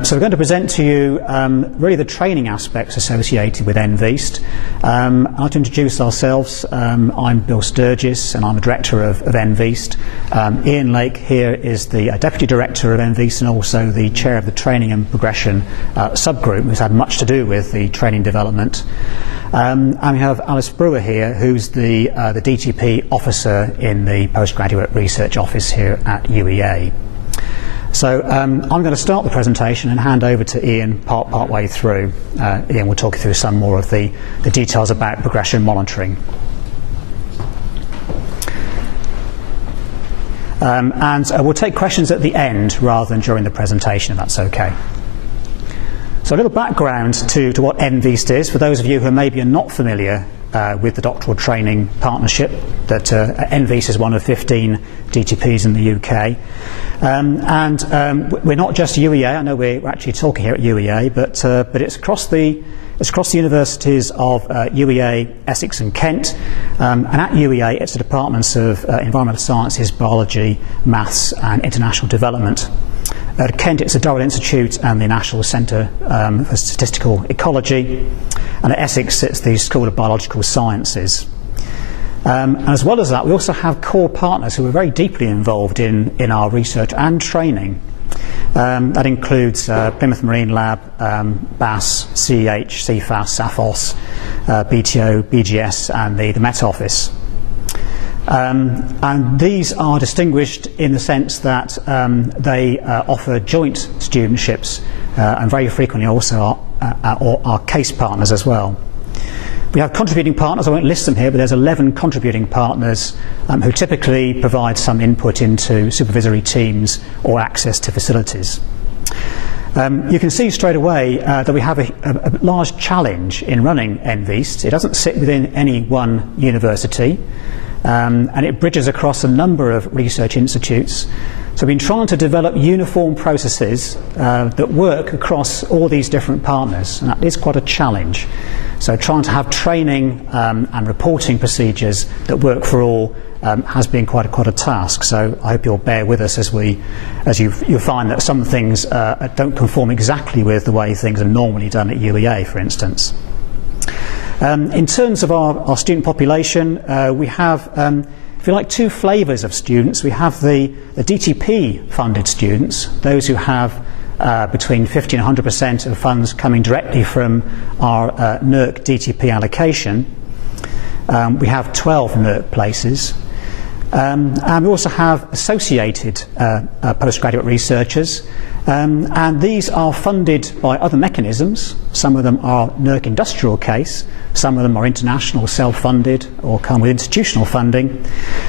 So we're going to present to you really the training aspects associated with EnvEast. I'd like to introduce ourselves. I'm Bill Sturges and I'm the director of EnvEast. Iain Lake here is the deputy director of EnvEast and also the chair of the training and progression subgroup, who's had much to do with the training development. And we have Alice Brewer here, who's the DTP officer in the postgraduate research office here at UEA. So I'm going to start the presentation and hand over to Iain part way through. Iain will talk you through some more of the details about progression monitoring. And we'll take questions at the end rather than during the presentation, if that's okay. So a little background to what EnvEast is, for those of you who maybe are not familiar with the doctoral training partnership, that EnvEast is one of 15 DTPs in the UK. We're not just UEA. I know we're actually talking here at UEA, but it's across the universities of UEA, Essex and Kent. And at UEA, it's the departments of environmental sciences, biology, maths and international development. At Kent, it's the Durrell Institute and the National Centre for Statistical Ecology. And at Essex, it's the School of Biological Sciences. And as well as that, we also have core partners who are very deeply involved in our research and training. That includes Plymouth Marine Lab, BAS, CEH, CFAS, SAFOS, BTO, BGS and the Met Office. And these are distinguished in the sense that they offer joint studentships and very frequently also are case partners as well. We have contributing partners. I won't list them here, but there's 11 contributing partners who typically provide some input into supervisory teams or access to facilities. You can see straight away that we have a large challenge in running EnvEast. It doesn't sit within any one university, and it bridges across a number of research institutes. So we've been trying to develop uniform processes that work across all these different partners, and that is quite a challenge. So trying to have training and reporting procedures that work for all has been quite a task. So I hope you'll bear with us as you find that some things don't conform exactly with the way things are normally done at UEA, for instance. In terms of our student population, we have, if you like, two flavours of students. We have the DTP funded students, those who have between 50 and 100% of funds coming directly from our NERC DTP allocation. We have 12 NERC places. And we also have associated postgraduate researchers. And these are funded by other mechanisms. Some of them are NERC industrial case. Some of them are international self-funded or come with institutional funding.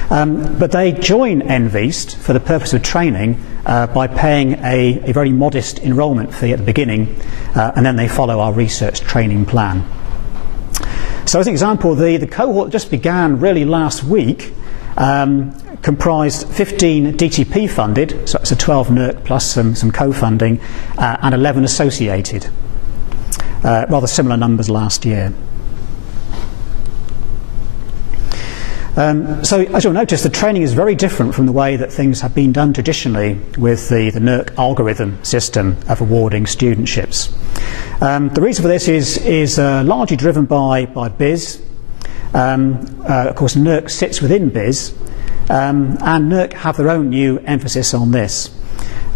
But they join EnvEast for the purpose of training by paying a very modest enrolment fee at the beginning, and then they follow our research training plan. So as an example, the cohort that just began really last week comprised 15 DTP funded, so it's a 12 NERC plus some co-funding, and 11 associated. Rather similar numbers last year. So as you'll notice, the training is very different from the way that things have been done traditionally with the NERC algorithm system of awarding studentships. The reason for this is largely driven by BIS. Of course, NERC sits within BIS, and NERC have their own new emphasis on this.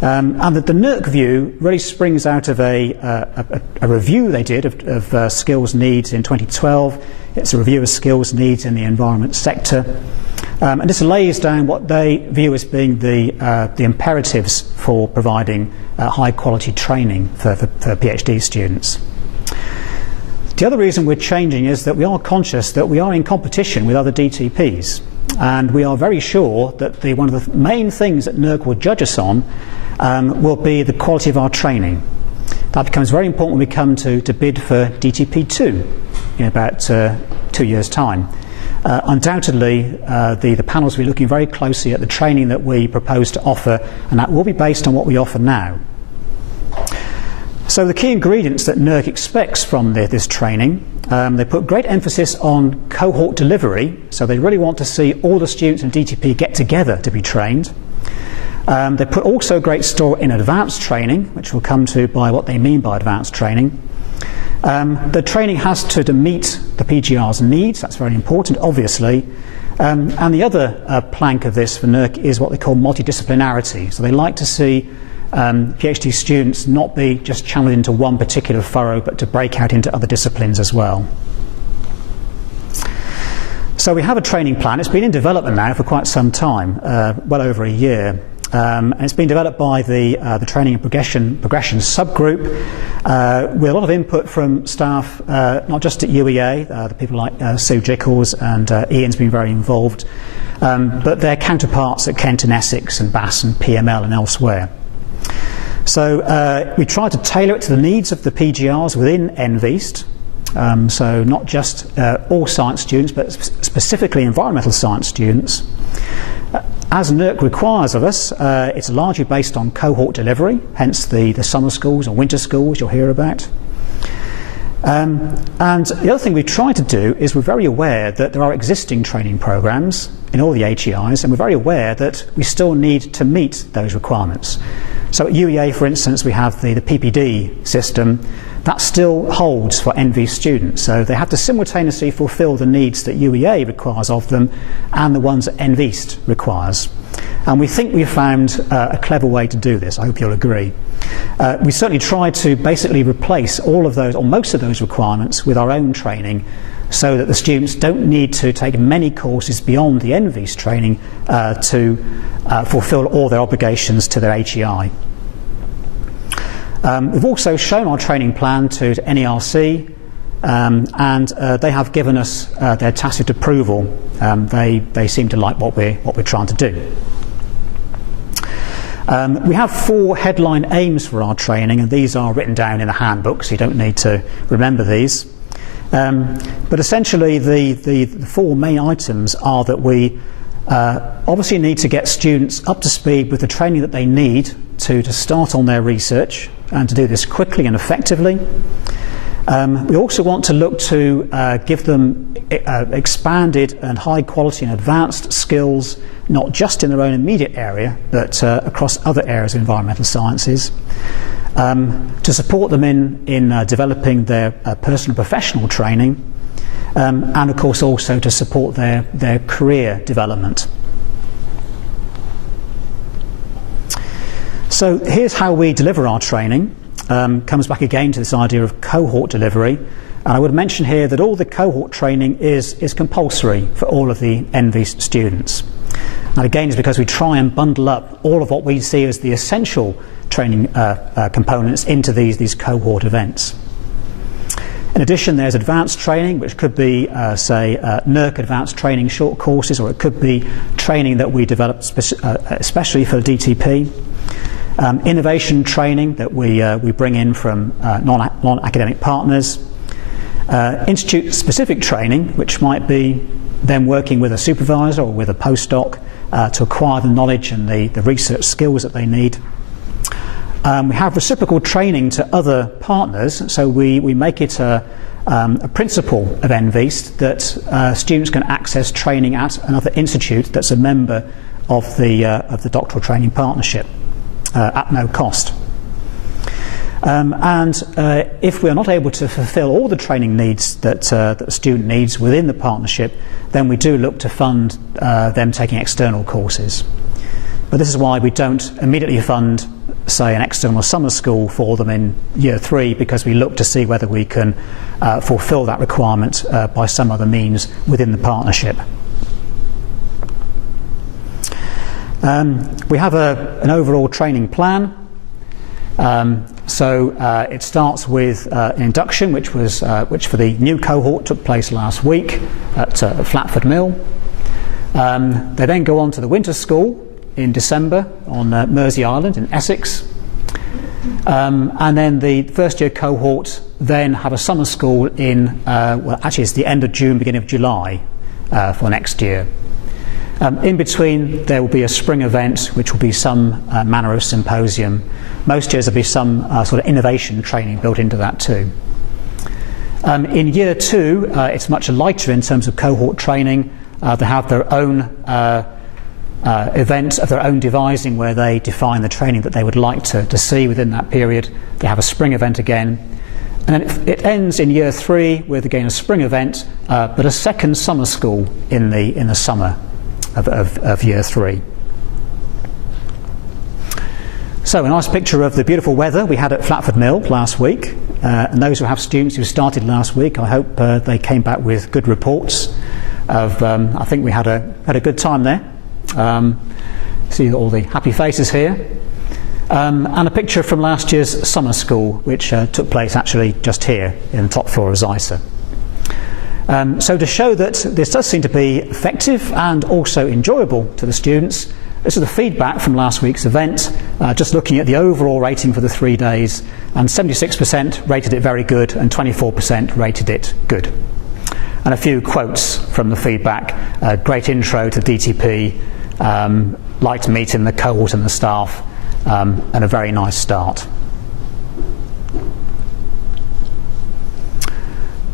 And the NERC view really springs out of a review they did of skills needs in 2012. It's a review of skills needs in the environment sector. And this lays down what they view as being the imperatives for providing high quality training for PhD students. The other reason we're changing is that we are conscious that we are in competition with other DTPs. And we are very sure that one of the main things that NERC will judge us on will be the quality of our training. That becomes very important when we come to bid for DTP2 in about 2 years' time. Undoubtedly, the panels will be looking very closely at the training that we propose to offer, and that will be based on what we offer now. So the key ingredients that NERC expects from this training, they put great emphasis on cohort delivery, so they really want to see all the students in DTP get together to be trained. They put also a great store in advanced training, which we'll come to by what they mean by advanced training. The training has to meet the PGR's needs. That's very important, obviously. And the other plank of this for NERC is what they call multidisciplinarity. So they like to see PhD students not be just channeled into one particular furrow, but to break out into other disciplines as well. So we have a training plan. It's been in development now for quite some time, well over a year. And it's been developed by the Training and Progression subgroup with a lot of input from staff, not just at UEA, the people like Sue Jickles and Iain's been very involved, but their counterparts at Kent and Essex and Bass and PML and elsewhere. So we try to tailor it to the needs of the PGRs within EnvEast. So not just all science students, but specifically environmental science students. As NERC requires of us, it's largely based on cohort delivery, hence the summer schools or winter schools you'll hear about. And the other thing we try to do is we're very aware that there are existing training programs in all the HEIs, and we're very aware that we still need to meet those requirements. So at UEA, for instance, we have the PPD system. That still holds for EnvEast students, so they have to simultaneously fulfil the needs that UEA requires of them and the ones that EnvEast requires. And we think we've found a clever way to do this. I hope you'll agree. We certainly try to basically replace all of those, or most of those requirements with our own training, so that the students don't need to take many courses beyond the EnvEast training to fulfil all their obligations to their HEI. We've also shown our training plan to NERC, and they have given us their tacit approval. They seem to like what we're trying to do. We have 4 headline aims for our training, and these are written down in the handbook, so you don't need to remember these. But essentially, the 4 main items are that we obviously need to get students up to speed with the training that they need to start on their research, and to do this quickly and effectively. We also want to look to give them expanded and high quality and advanced skills, not just in their own immediate area, but across other areas of environmental sciences. To support them in developing their personal and professional training, and of course also to support their career development. So here's how we deliver our training. Comes back again to this idea of cohort delivery. And I would mention here that all the cohort training is compulsory for all of the EnvEast students. And again, it's because we try and bundle up all of what we see as the essential training components into these cohort events. In addition, there's advanced training, which could be, say, NERC advanced training short courses, or it could be training that we develop especially for DTP. Innovation training that we bring in from non-academic partners. Institute-specific training, which might be them working with a supervisor or with a postdoc to acquire the knowledge and the research skills that they need. We have reciprocal training to other partners, so we make it a principle of EnvEast that students can access training at another institute that's a member of the doctoral training partnership. At no cost. And if we are not able to fulfil all the training needs that a student needs within the partnership, then we do look to fund them taking external courses. But this is why we don't immediately fund, say, an external summer school for them in year 3, because we look to see whether we can fulfil that requirement by some other means within the partnership. We have an overall training plan. So it starts with an induction, which for the new cohort took place last week at Flatford Mill. They then go on to the winter school in December on Mersey Island in Essex. And then the first year cohort then have a summer school in, well, actually it's the end of June, beginning of July for next year. In between, there will be a spring event, which will be some manner of symposium. Most years there'll be some sort of innovation training built into that too. In year 2, it's much lighter in terms of cohort training. They have their own event of their own devising where they define the training that they would like to see within that period. They have a spring event again. And then it ends in year 3 with again a spring event, but a second summer school in the summer of year 3. So a nice picture of the beautiful weather we had at Flatford Mill last week. And those who have students who started last week, I hope they came back with good reports. I think we had a good time there. See all the happy faces here. And a picture from last year's summer school, which took place actually just here in the top floor of ZISA. So to show that this does seem to be effective and also enjoyable to the students, this is the feedback from last week's event, just looking at the overall rating for the 3 days, and 76% rated it very good and 24% rated it good. And a few quotes from the feedback: great intro to DTP, liked meeting the cohort and the staff, and a very nice start.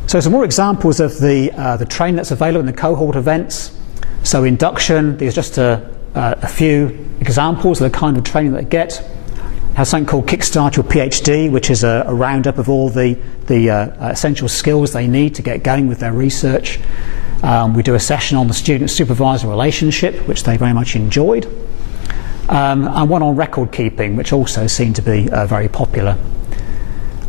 So some more examples of the training that's available in the cohort events. So induction, there's just a few examples of the kind of training that they get. Has something called Kickstart Your PhD, which is a roundup of all the essential skills they need to get going with their research. We do a session on the student-supervisor relationship, which they very much enjoyed, and one on record keeping, which also seemed to be very popular.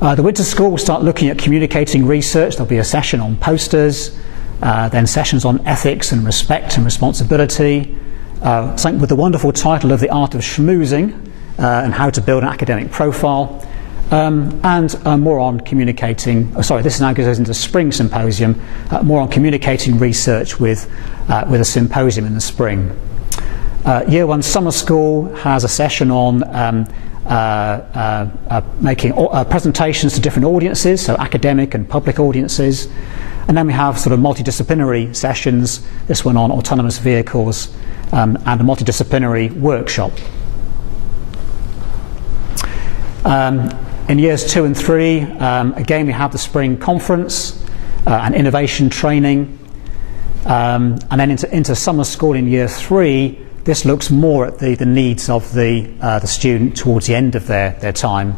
The winter school will start looking at communicating research. There'll be a session on posters, then sessions on ethics and respect and responsibility, something with the wonderful title of The Art of Schmoozing, and how to build an academic profile, and more on communicating. This now goes into spring symposium, more on communicating research with a symposium in the spring. Year 1 summer school has a session on making presentations to different audiences, so academic and public audiences. And then we have sort of multidisciplinary sessions, this one on autonomous vehicles, and a multidisciplinary workshop. In years 2 and 3, again we have the spring conference and innovation training, and then into summer school in year 3. This looks more at the needs of the student towards the end of their time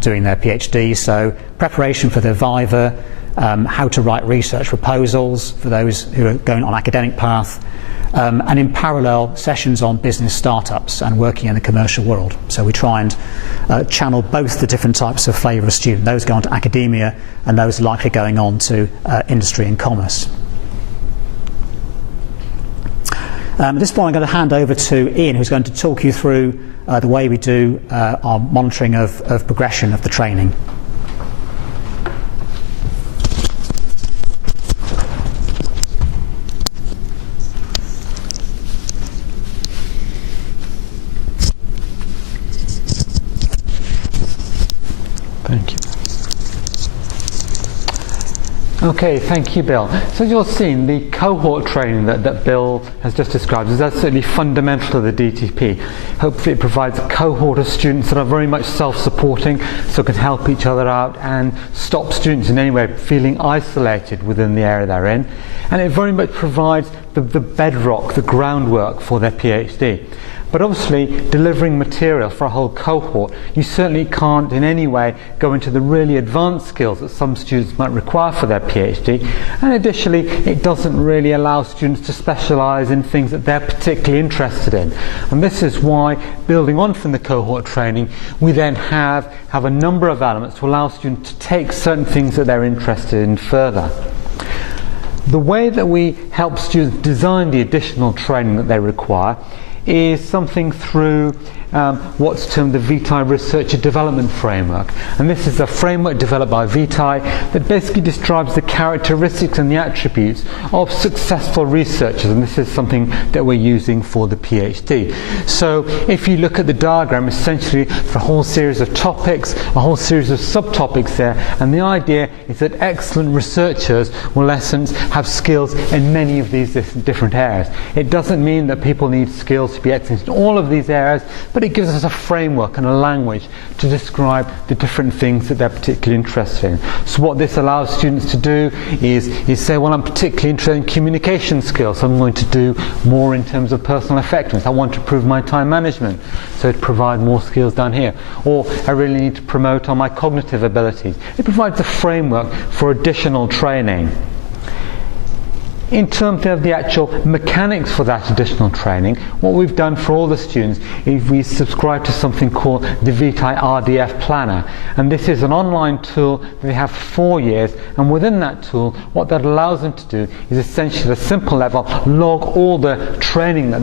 doing their PhD. So preparation for their viva, how to write research proposals for those who are going on academic path, and in parallel sessions on business startups and working in the commercial world. So we try and channel both the different types of flavour of student, those going to academia and those likely going on to industry and commerce. At this point I'm going to hand over to Iain, who's going to talk you through the way we do our monitoring of progression of the training. Thank you. Okay, thank you, Bill. So as you're seeing, the cohort training that Bill has just described is absolutely fundamental to the DTP. Hopefully it provides a cohort of students that are very much self-supporting, so can help each other out and stop students in any way feeling isolated within the area they're in. And it very much provides the bedrock, the groundwork for their PhD. But obviously, delivering material for a whole cohort, you certainly can't in any way go into the really advanced skills that some students might require for their PhD. And additionally, it doesn't really allow students to specialise in things that they're particularly interested in. And this is why, building on from the cohort training, we then have a number of elements to allow students to take certain things that they're interested in further. The way that we help students design the additional training that they require is something through what's termed the Vitae Researcher Development Framework. And this is a framework developed by Vitae that basically describes the characteristics and the attributes of successful researchers, and this is something that we're using for the PhD. So if you look at the diagram, essentially for a whole series of topics, a whole series of subtopics there, and the idea is that excellent researchers will in essence have skills in many of these different areas. It doesn't mean that people need skills to be excellent in all of these areas, but but it gives us a framework and a language to describe the different things that they're particularly interested in. So what this allows students to do is say, well, I'm particularly interested in communication skills, so I'm going to do more in terms of personal effectiveness. I want to improve my time management, so to provide more skills down here. Or I really need to promote on my cognitive abilities. It provides a framework for additional training. In terms of the actual mechanics for that additional training, what we've done for all the students is we subscribe to something called the Vitae RDF Planner, and this is an online tool that they have for 4 years, and within that tool what that allows them to do is essentially at a simple level log all the training that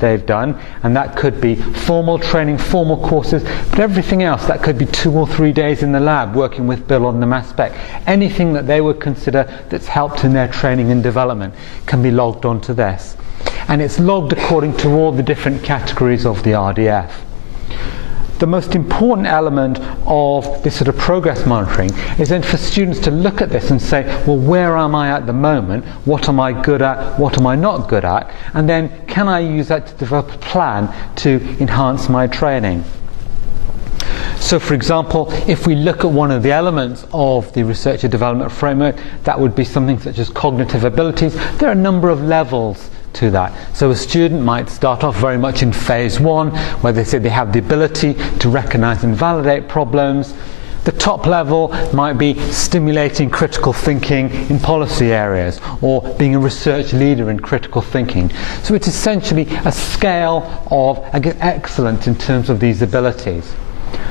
they've done, and that could be formal training, formal courses, but everything else, that could be 2 or 3 days in the lab working with Bill on the mass spec, anything that they would consider that's helped in their training and development can be logged onto this, and it's logged according to all the different categories of the RDF. The most important element of this sort of progress monitoring is then for students to look at this and say, well, where am I at the moment? What am I good at? What am I not good at? And then can I use that to develop a plan to enhance my training? So for example, if we look at one of the elements of the researcher development framework, that would be something such as cognitive abilities. There are a number of levels to that. So a student might start off very much in phase 1, where they say they have the ability to recognize and validate problems. The top level might be stimulating critical thinking in policy areas, or being a research leader in critical thinking. So it's essentially a scale of, I guess, excellence in terms of these abilities.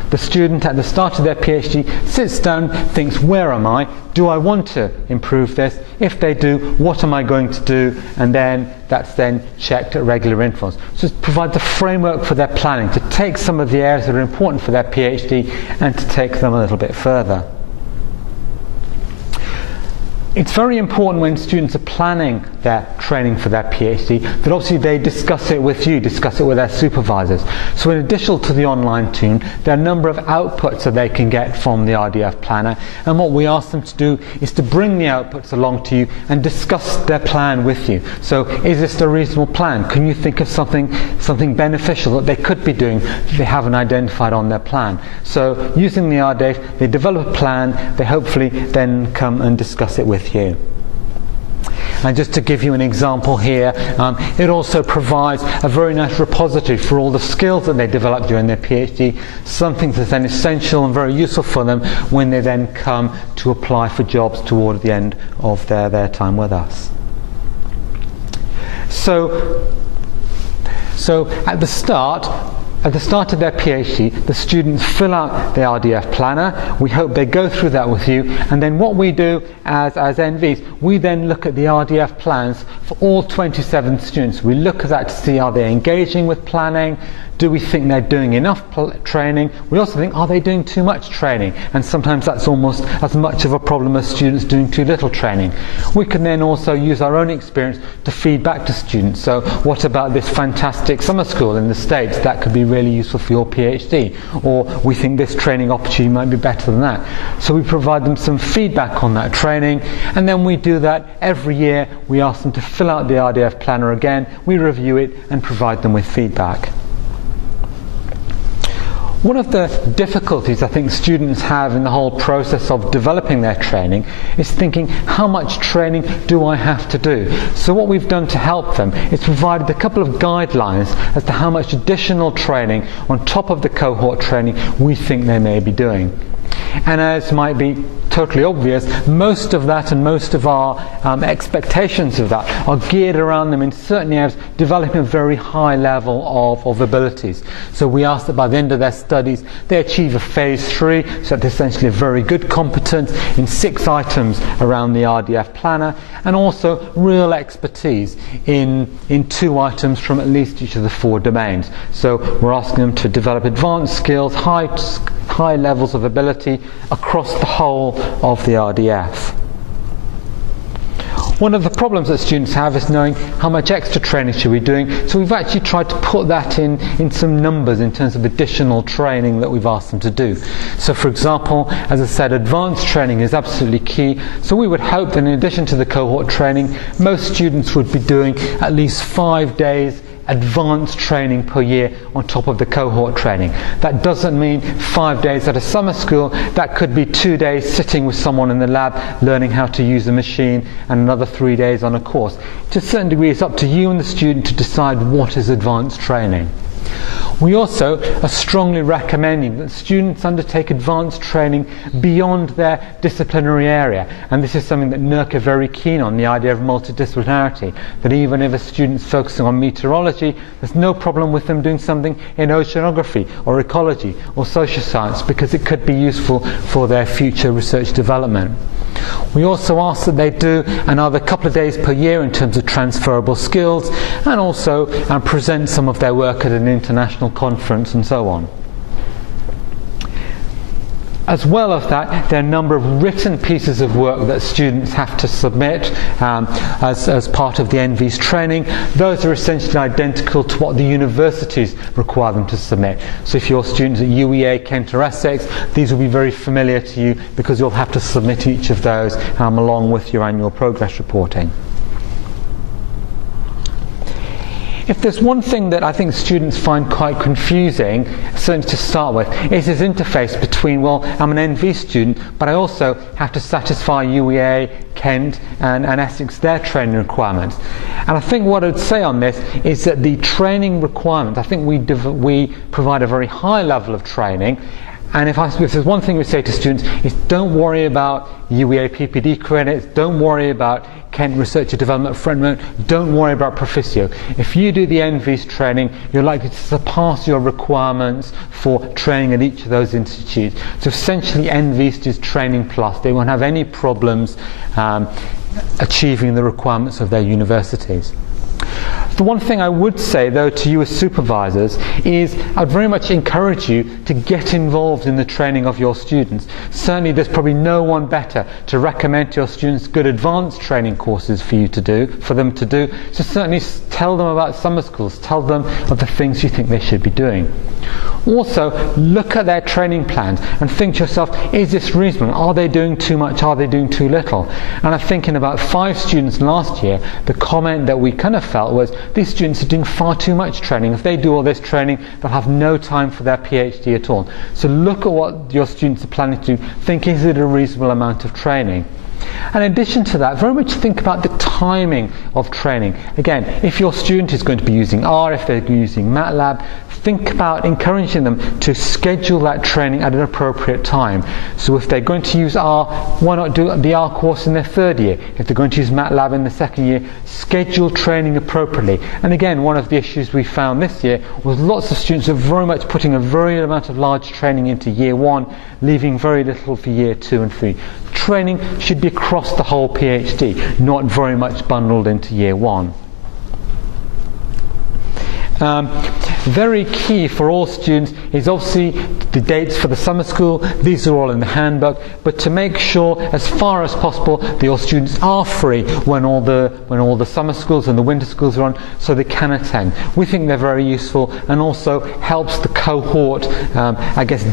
The student at the start of their PhD sits down, thinks, where am I? Do I want to improve this? If they do, what am I going to do? And then that's then checked at regular intervals. So it provides a framework for their planning, to take some of the areas that are important for their PhD and to take them a little bit further. It's very important when students are planning their training for their PhD that obviously they discuss it with you, discuss it with their supervisors. So in addition to the online tool, there are a number of outputs that they can get from the RDF planner, and what we ask them to do is to bring the outputs along to you and discuss their plan with you. So is this a reasonable plan? Can you think of something beneficial that they could be doing that they haven't identified on their plan? So using the RDF, they develop a plan, they hopefully then come and discuss it with you. And just to give you an example here, it also provides a very nice repository for all the skills that they develop during their PhD, something that's then essential and very useful for them when they then come to apply for jobs toward the end of their time with us. So at the start of their PhD, the students fill out the RDF planner. We hope they go through that with you, and then what we do as EnvEast, we then look at the RDF plans for all 27 students. We look at that to see, are they engaging with planning? Do we think they're doing enough training? We also think, are they doing too much training? And sometimes that's almost as much of a problem as students doing too little training. We can then also use our own experience to feed back to students. So what about this fantastic summer school in the States? That could be really useful for your PhD. Or we think this training opportunity might be better than that. So we provide them some feedback on that training, and then we do that every year. We ask them to fill out the RDF planner again, we review it and provide them with feedback. One of the difficulties I think students have in the whole process of developing their training is thinking, how much training do I have to do? So what we've done to help them is provided a couple of guidelines as to how much additional training on top of the cohort training we think they may be doing. And as might be totally obvious, most of that and most of our expectations of that are geared around them in certain areas developing a very high level of abilities. So we ask that by the end of their studies they achieve a phase 3, so that's essentially a very good competence in 6 items around the RDF planner, and also real expertise in 2 items from at least each of the 4 domains. So we're asking them to develop advanced skills, high levels of ability across the whole of the RDF. One of the problems that students have is knowing how much extra training should we be doing, so we've actually tried to put that in some numbers in terms of additional training that we've asked them to do. So for example, as I said, advanced training is absolutely key, so we would hope that in addition to the cohort training, most students would be doing at least 5 days advanced training per year on top of the cohort training. That doesn't mean 5 days at a summer school. That could be 2 days sitting with someone in the lab learning how to use a machine, and another 3 days on a course. To a certain degree, it's up to you and the student to decide what is advanced training. We also are strongly recommending that students undertake advanced training beyond their disciplinary area, and this is something that NERC are very keen on, the idea of multidisciplinarity, that even if a student's focusing on meteorology, there's no problem with them doing something in oceanography or ecology or social science, because it could be useful for their future research development. We also ask that they do another couple of days per year in terms of transferable skills, and also present some of their work at an international conference and so on. As well as that, there are a number of written pieces of work that students have to submit as part of the EnvEast training. Those are essentially identical to what the universities require them to submit. So if you're students at UEA, Kent or Essex, these will be very familiar to you, because you'll have to submit each of those along with your annual progress reporting. If there's one thing that I think students find quite confusing, certainly to start with, is this interface between, well, I'm an EnvEast student, but I also have to satisfy UEA, Kent and Essex, their training requirements. And I think what I'd say on this is that the training requirements, I think we provide a very high level of training. And if there's one thing we say to students, is don't worry about UEA PPD credits, don't worry about Kent Research and Development Framework, don't worry about Proficio. If you do the EnvEast training, you're likely to surpass your requirements for training at each of those institutes. So essentially EnvEast is training plus. They won't have any problems achieving the requirements of their universities. The one thing I would say, though, to you as supervisors is I'd very much encourage you to get involved in the training of your students. Certainly there's probably no one better to recommend to your students good advanced training courses for them to do. So certainly tell them about summer schools, tell them of the things you think they should be doing. Also, look at their training plans and think to yourself, is this reasonable? Are they doing too much? Are they doing too little? And I think in about 5 students last year, the comment that we kind of felt was, these students are doing far too much training. If they do all this training, they'll have no time for their PhD at all. So look at what your students are planning to do. Think, is it a reasonable amount of training? And in addition to that, very much think about the timing of training. Again, if your student is going to be using R, if they're using MATLAB, think about encouraging them to schedule that training at an appropriate time. So if they're going to use R, why not do the R course in their 3rd year? If they're going to use MATLAB in the 2nd year, schedule training appropriately. And again, one of the issues we found this year was lots of students are very much putting a very amount of large training into year 1, leaving very little for year 2 and 3. Training should be across the whole PhD, not very much bundled into year 1. Very key for all students is obviously the dates for the summer school. These are all in the handbook, but to make sure as far as possible that your students are free when all the summer schools and the winter schools are on, so they can attend. We think they're very useful, and also helps the cohort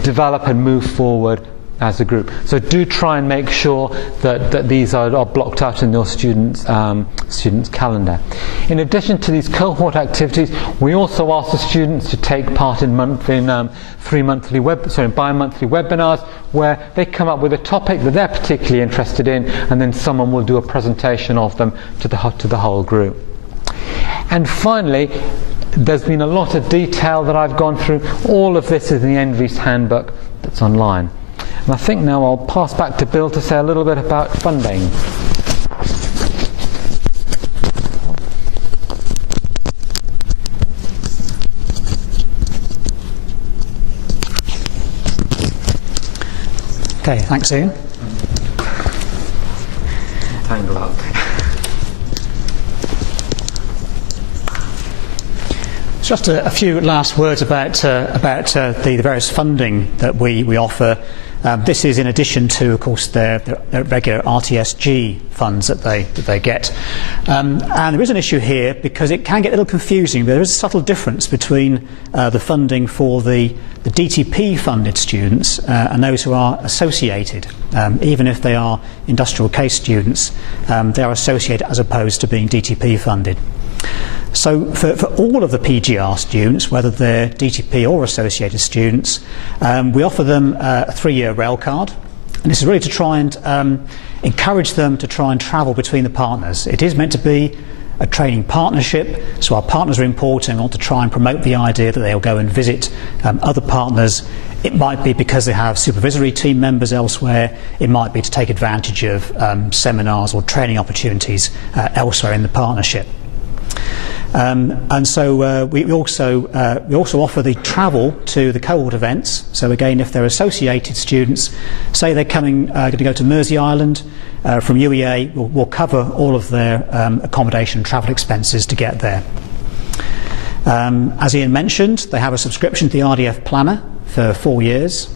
develop and move forward as a group. So do try and make sure that these are blocked out in your students' calendar. In addition to these cohort activities, we also ask the students to take part in bi-monthly webinars, where they come up with a topic that they're particularly interested in, and then someone will do a presentation of them to the whole group. And finally, there's been a lot of detail that I've gone through. All of this is in the EnvEast handbook that's online. And I think now I'll pass back to Bill to say a little bit about funding. Okay, thanks, Iain. Tangle up. Just a few last words about the various funding that we offer. This is in addition to, of course, their regular RTSG funds that they get. And there is an issue here, because it can get a little confusing. There is a subtle difference between the funding for the DTP funded students and those who are associated. Even if they are industrial case students, they are associated as opposed to being DTP funded. So for all of the PGR students, whether they're DTP or associated students, we offer them a 3-year rail card. And this is really to try and encourage them to try and travel between the partners. It is meant to be a training partnership, so our partners are important. We want to try and promote the idea that they'll go and visit other partners. It might be because they have supervisory team members elsewhere. It might be to take advantage of seminars or training opportunities elsewhere in the partnership. And so we also offer the travel to the cohort events. So again, if they're associated students, say they're going to go to Mersey Island from UEA, we'll cover all of their accommodation and travel expenses to get there. As Iain mentioned, they have a subscription to the RDF Planner for 4 years.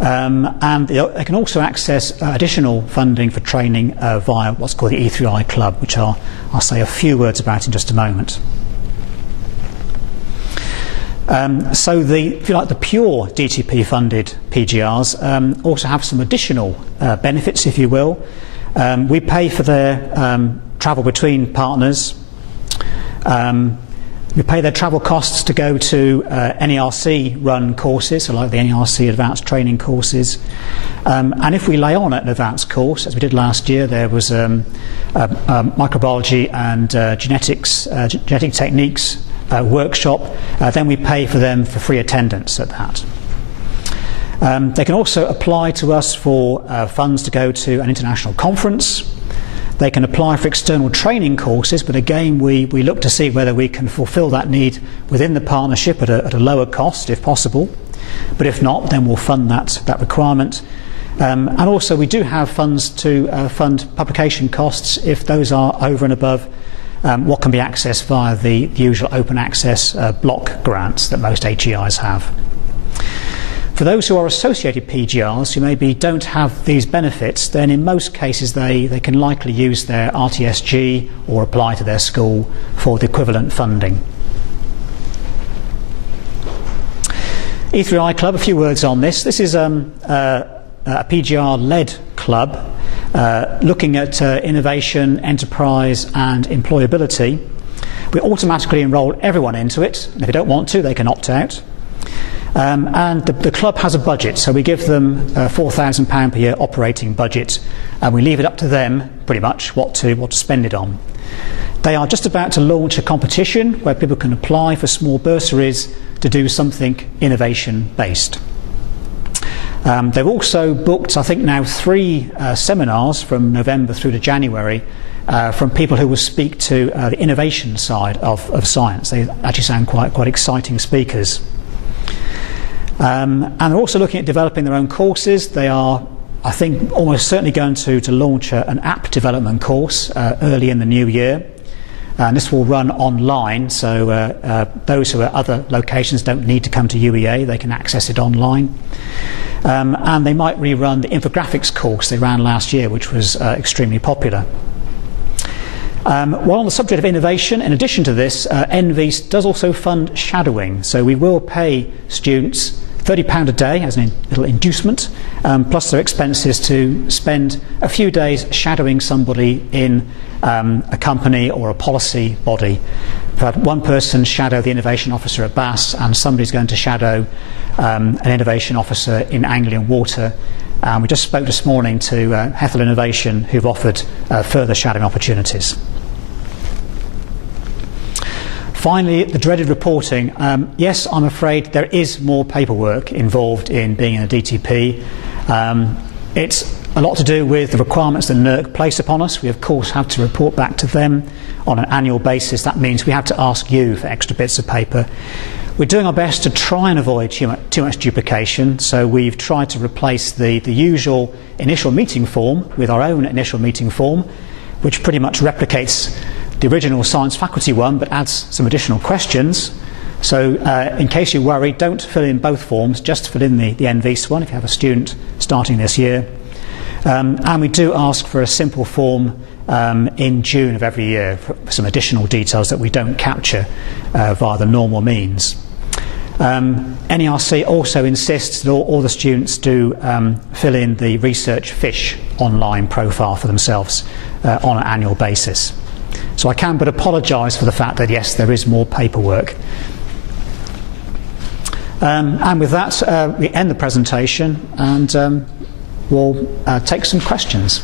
And they can also access additional funding for training via what's called the E3I Club, which I'll say a few words about in just a moment. So if you like, the pure DTP funded PGRs also have some additional benefits, if you will. We pay for their travel between partners. We pay their travel costs to go to NERC run courses, so like the NERC advanced training courses. And if we lay on an advanced course, as we did last year, there was microbiology and genetic techniques workshop, then we pay for them for free attendance at that. They can also apply to us for funds to go to an international conference. They can apply for external training courses, but again we look to see whether we can fulfil that need within the partnership at a lower cost if possible. But if not, then we'll fund that requirement. And also we do have funds to fund publication costs if those are over and above what can be accessed via the usual open access block grants that most HEIs have. For those who are associated PGRs who maybe don't have these benefits, then in most cases they can likely use their RTSG or apply to their school for the equivalent funding. E3I Club, a few words on this. This is a PGR-led club looking at innovation, enterprise and employability. We automatically enrol everyone into it, and if they don't want to, they can opt out. And the club has a budget, so we give them a £4,000 per year operating budget, and we leave it up to them pretty much what to spend it on. They are just about to launch a competition where people can apply for small bursaries to do something innovation based. They've also booked, I think now, 3 seminars from November through to January from people who will speak to the innovation side of science. They actually sound quite exciting speakers. And they're also looking at developing their own courses. They are, I think, almost certainly going to launch an app development course early in the new year. And this will run online, so those who are at other locations don't need to come to UEA, they can access it online. And they might rerun the infographics course they ran last year, which was extremely popular. While on the subject of innovation, in addition to this, EnvEast does also fund shadowing. So we will pay students £30 a day as a little inducement, plus their expenses to spend a few days shadowing somebody in a company or a policy body. We've had one person shadow the innovation officer at BAS, and somebody's going to shadow an innovation officer in Anglian Water. We just spoke this morning to Hethel Innovation, who've offered further shadowing opportunities. Finally, the dreaded reporting. Yes, I'm afraid there is more paperwork involved in being in a DTP. It's a lot to do with the requirements that NERC place upon us. We of course have to report back to them on an annual basis. That means we have to ask you for extra bits of paper. We're doing our best to try and avoid too much duplication, so we've tried to replace the usual initial meeting form with our own initial meeting form, which pretty much replicates the original science faculty one but adds some additional questions. So in case you worry, don't fill in both forms, just fill in the EnvEast one if you have a student starting this year. And we do ask for a simple form in June of every year for some additional details that we don't capture via the normal means. NERC also insists that all the students do fill in the Research Fish online profile for themselves on an annual basis. So I can but apologise for the fact that yes, there is more paperwork. And with that, we end the presentation and we'll take some questions.